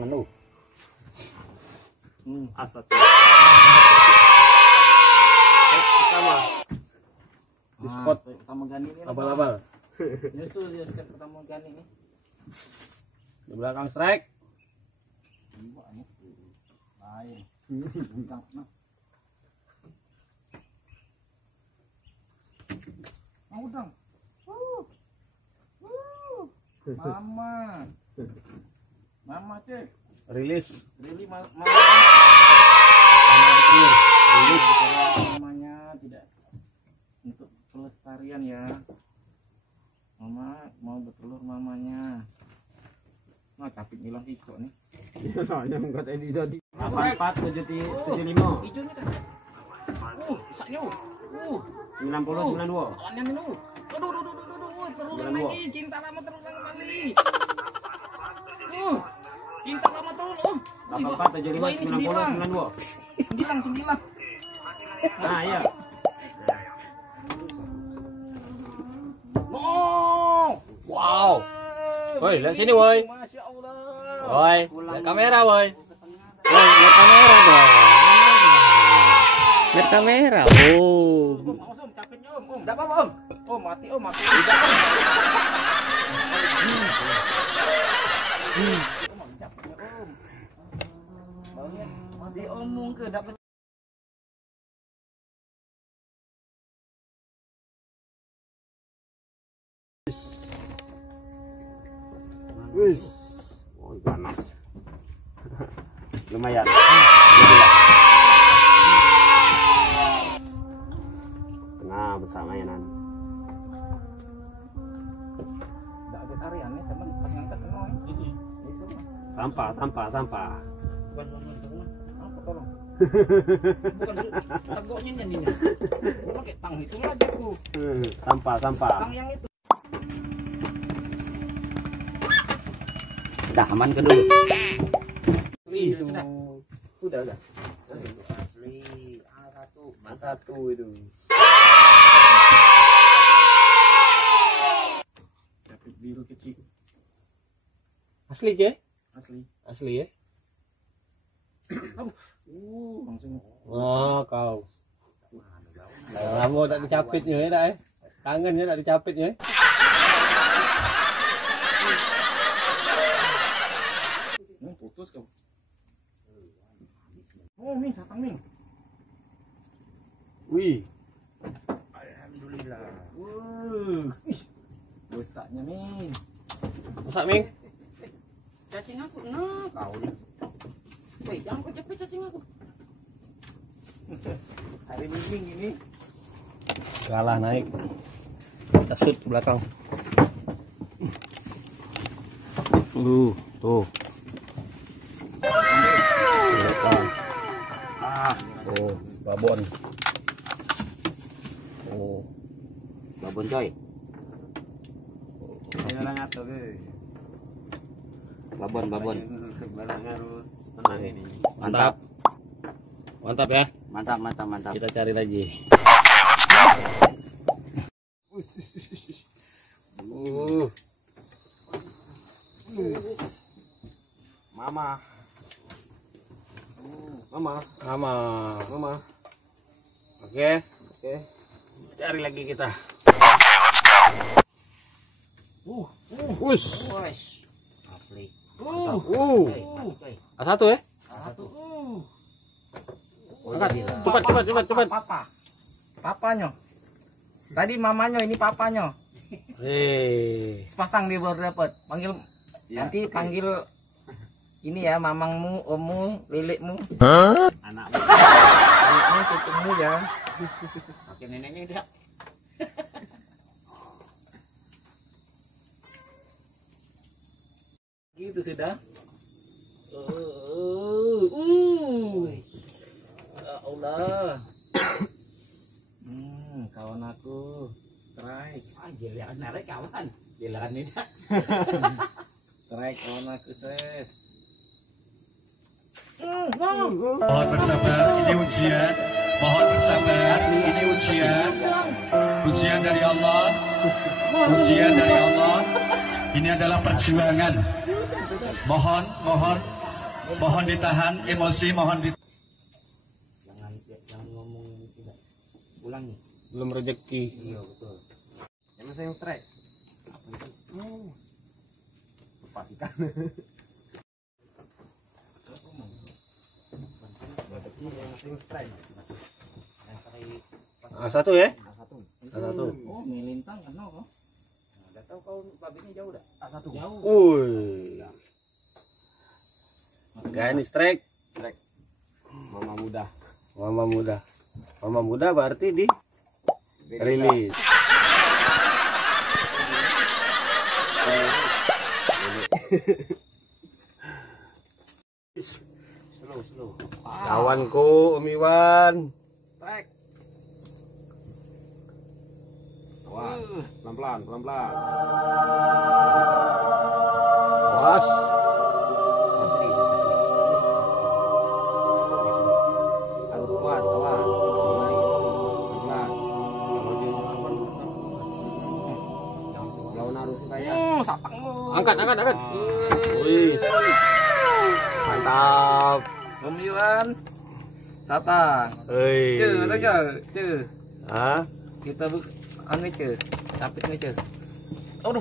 menu. Asat. Pertama. Di spot pertama gani ini. abal-abal. Nyusul dia step pertama gani ini. Di belakang strike. Lain. Mau dong. Mama. Mama cek. Rilis. Rilis mama. Rilis. Mamanya tidak untuk pelestarian ya. Mama mau bertelur mamanya. Nah, capit hilang hijau nih. Nanya enggak tadi tadi. 8475. Hijau nih kan. Saknya. 90 92. Aneh nih. Aduh. Terulang lagi. Cinta lama terulang kembali. Cinta lama terulang. 84 75 90 92. 9. Nah, iya. Oh. Wow. Woi, lihat sini woi. Masya Allah. Woi, lihat kamera woi. Woi, lihat kamera dong. Lihat kamera. Oh. Om, capeknya om. Enggak apa-apa om. Oh, mati. Om. Om, capeknya om. Baunya diomong ke dapat. Wis. Oh, panas. Lumayan. Tengah besar mainan. Enggak ada tariannya, teman pas ngangkat semua. Itu. Sampah. Bukan apa tolong. Bukan tegoknya ini. Gua pakai tang itu aja tuh. Sampah. Tang yang itu. Udah aman ke dulu. Itu. Udah. Asli. A1 itu. Capit biru kecil. Asli ke? Asli. Ya. Langsung. Oh, kau. Rambut tak dicapitnya ya, dah. Tangannya tak dicapitnya. Putus kau. Oh, Ming, satang Ming. Wih. Alhamdulillah. Besarnya Ming. Masak Ming. Cacing aku, nah kau nih. Woi, jangan kau capek cacing aku. Hari Ming ini. Kalah naik. Kita shoot ke belakang. Tuh. Belakang. Oh, babon. Oh, Babon coy. Orang atau ke? Babon. Barang harus ini. mantap. Mantap ya. Mantap. Kita cari lagi. Mama. Oke. Cari lagi kita. Asli. A1 ya? Cepat. Papanya. Tadi mamanya, ini papanya. Sepasang dia baru dapat. Nanti panggil ini ya, mamangmu, ommu, lilekmu. Anakmu. Anakmu, cucumu ya. Oke, neneknya dia. Gitu sudah. Ya Allah. Kawan aku. Strike. Giliran narik kawan. Giliran ini dah. Strike kawan aku, ses. Mohon bersabar, ini ujian. Mohon bersabar, ini ujian. Ujian dari Allah. Ujian dari Allah. Ini adalah perjuangan. Mohon Mohon ditahan emosi, mohon ditahan. Jangan ngomong tidak. Ulangi. Belum rezeki. Iya betul. Yang saya strike. Lupa ikan. Satu ya? Satu. Oh, melintang kan kok. Enggak tahu kau babitnya jauh dah. Satu. Jauh. Wih. Gani strike. Mama muda. Mama muda. Mama muda berarti di rilis. Slow. Kawanku Om Iwan. Strike. Wah, pelan-pelan. Awas. Asli. Harus kuat, awas. Mulai. Pelan. Kalau dia jauh harus kayak. Sapang lu. Angkat. Wih. Mantap. Om Iwan. Satang. Hei. Ce. Hah? Kita anu ce. Capit ce. Aduh,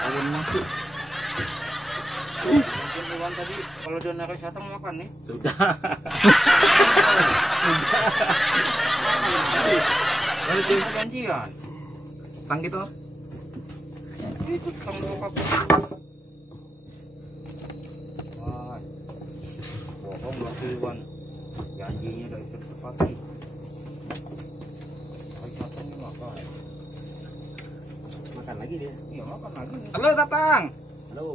Awun masuk. Mungkin Iwan tadi kalau dia narik satang makan nih. Sudah. Lalu dia janjian. Tang gitu. Itu tang apa? Wah. Bohong lagi Iwan. Janjinya dari tepati. Satangnya makan. Makan lagi dia. Iya makan lagi. Halo Satang. Halo.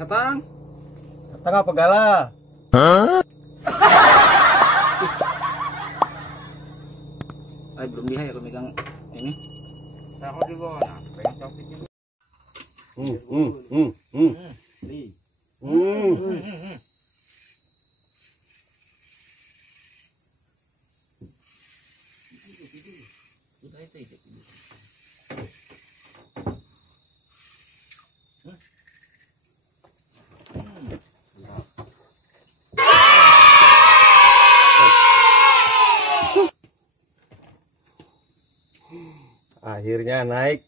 Satang. Tengah pegala. Belum dia ya megang ini. Taruh di bawah. Nah, pengen copitnya. Sudah itu. Akhirnya naik.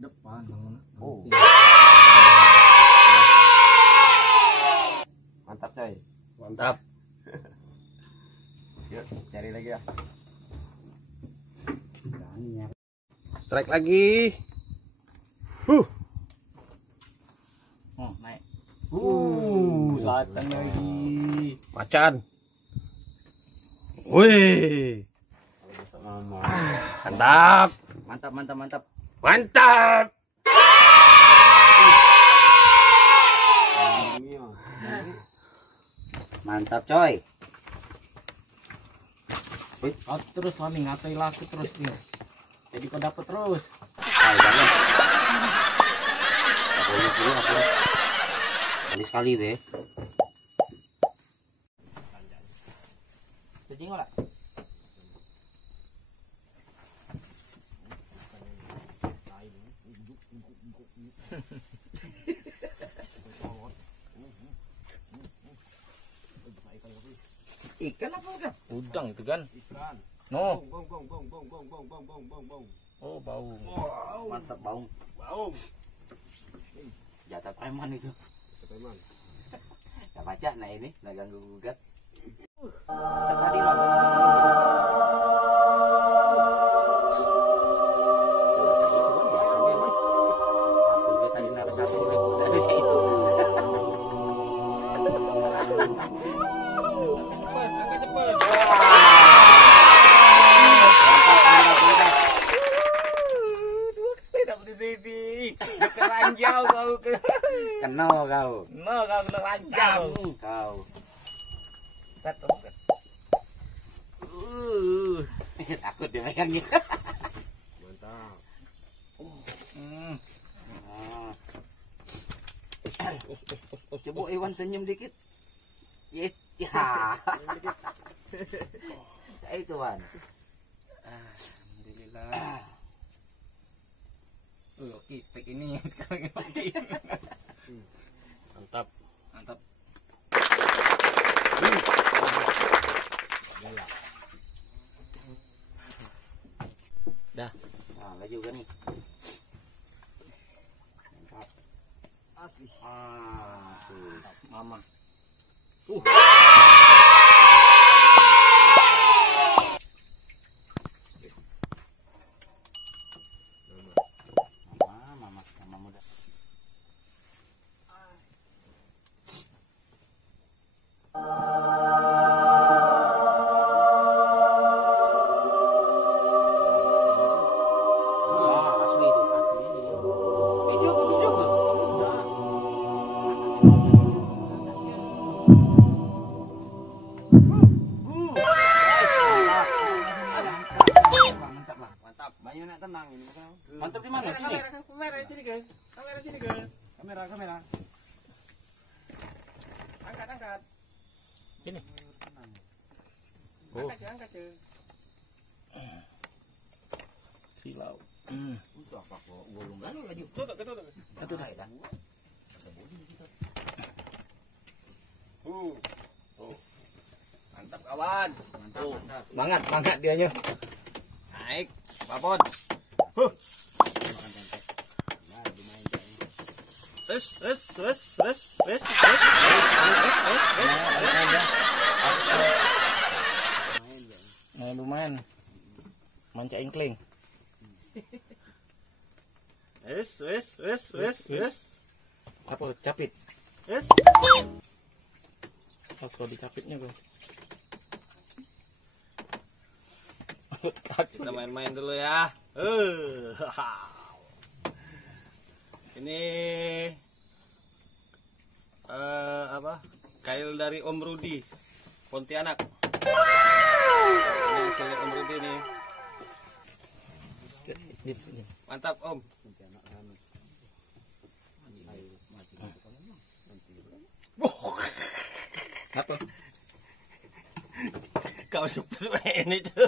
Depan. Oh. Mantap coy. Mantap. Yuk, cari lagi ya. Strike lagi. Oh, naik. Satangnya lagi. Macan. Wih. Mantap. Mantap. Mantap. Mantap coy. Oh, terus mami ngatai laku terus dia. Jadi kau dapat terus. Jangan. Sekali deh. Jadi ngolah. Ikan apa udah? Udang itu kan. Ikan. No. Bong. Oh, bau. Mantap bau. Jatah preman itu. Preman. Gak baca nah ini, nggak ganggu gugat. Tadi lah. Ranjau kau Kenal kau. No, kau kena ranjau Kau. Takut dia megangnya. Mantap. Coba Iwan senyum dikit. Ya. Itu Wan. Alhamdulillah. Oke, spek ini sekarang oke. Mantap. Mantap. Dah. Nah, laju kan nih. Asli. Tuh. Mama. Mama muda. Asli itu, asli. Video ke? Mantap. Banyak nak tenang ini. Mantap di mana? Sini. Kamera sini, guys. Kamera sini, guys. Kamera. Angkat. Ini. Angkat, cuy. Silau. Untuk apa kok? Gulung lalu laju. Satu dah. Mantap kawan. Mantap. Semangat dianya. Naik, babon. Wes. Nah, lumayan. Manca ingkling. Wes. Apa capit? Wes. Pas kau dicapitnya kau. Kita main-main dulu ya. Ini apa? Kail dari Om Rudi, Pontianak. Ini hasilnya Om Rudi nih. Mantap Om. Apa? Kau super ini tuh.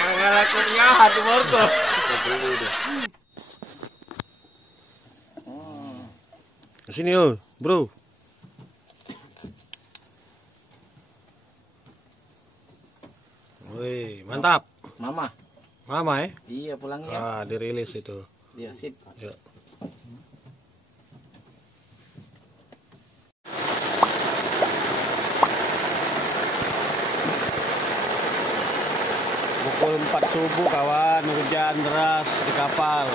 Yang ngelakunya hati morto. Sini yo, bro. Wih, mantap. Mama. Mama Iya, pulang ya. Ah, dirilis itu. Iya, sip. Yuk. Pukul 4 subuh kawan, hujan deras di kapal.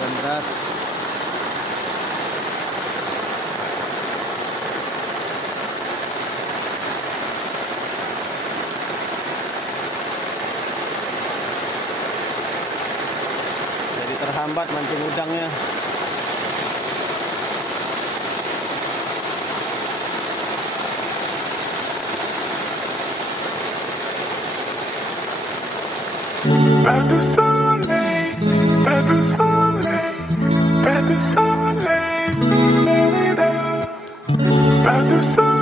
Hujan deras. Jadi terhambat mancing udangnya. Pas de soleil, pas de soleil, pas de soleil, pas de soleil.